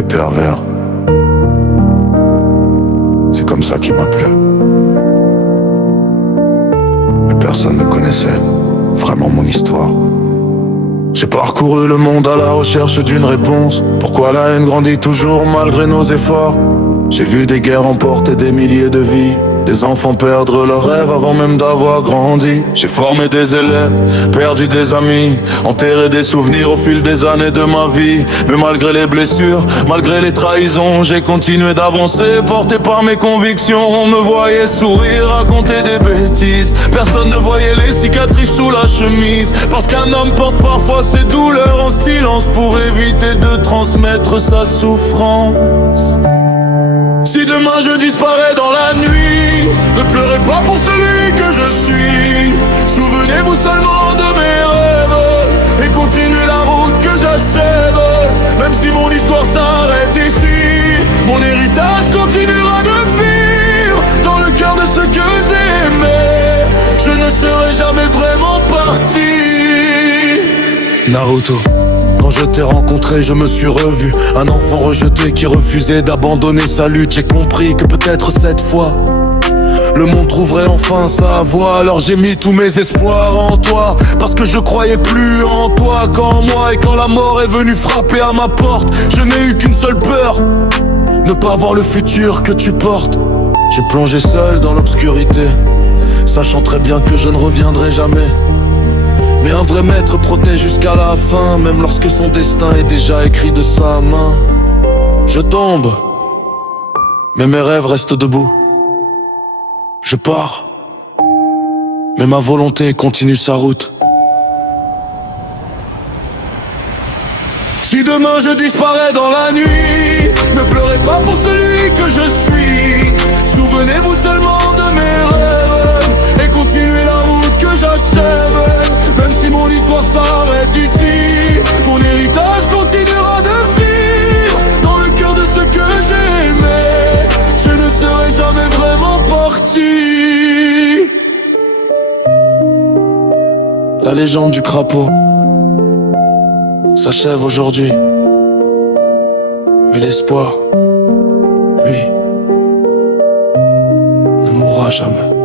vieux pervers. C'est comme ça qu'il m'appelait. Mais personne ne connaissait vraiment mon histoire. J'ai parcouru le monde à la recherche d'une réponse. Pourquoi la haine grandit toujours malgré nos efforts? J'ai vu des guerres emporter des milliers de vies, des enfants perdre leurs rêves avant même d'avoir grandi. J'ai formé des élèves, perdu des amis, enterré des souvenirs au fil des années de ma vie. Mais malgré les blessures, malgré les trahisons, j'ai continué d'avancer, porté par mes convictions. On me voyait sourire, raconter des bêtises. Personne ne voyait les cicatrices sous la chemise. Parce qu'un homme porte parfois ses douleurs en silence pour éviter de transmettre sa souffrance. Si demain je disparais dans la nuit, ne pleurez pas pour celui que je suis. Souvenez-vous seulement de mes rêves et continuez la route que j'achève. Même si mon histoire s'arrête ici, mon héritage continuera de vivre dans le cœur de ceux que j'aimais. Je ne serai jamais vraiment parti. Naruto. Quand je t'ai rencontré, je me suis revu. Un enfant rejeté qui refusait d'abandonner sa lutte. J'ai compris que peut-être cette fois le monde trouverait enfin sa voie. Alors j'ai mis tous mes espoirs en toi, parce que je croyais plus en toi qu'en moi. Et quand la mort est venue frapper à ma porte, je n'ai eu qu'une seule peur: ne pas voir le futur que tu portes. J'ai plongé seul dans l'obscurité, sachant très bien que je ne reviendrai jamais. Mais un vrai maître protège jusqu'à la fin, même lorsque son destin est déjà écrit de sa main. Je tombe, mais mes rêves restent debout. Je pars, mais ma volonté continue sa route. Si demain je disparais dans la nuit, ne pleurez pas pour celui que je suis. Souvenez-vous seulement de mes rêves et continuez la route que j'achève. Même si mon histoire s'arrête ici, mon héritage continuera de vivre dans le cœur de ceux que j'aimais. Je ne serai jamais vraiment parti. La légende du crapaud s'achève aujourd'hui, mais l'espoir, lui, ne mourra jamais.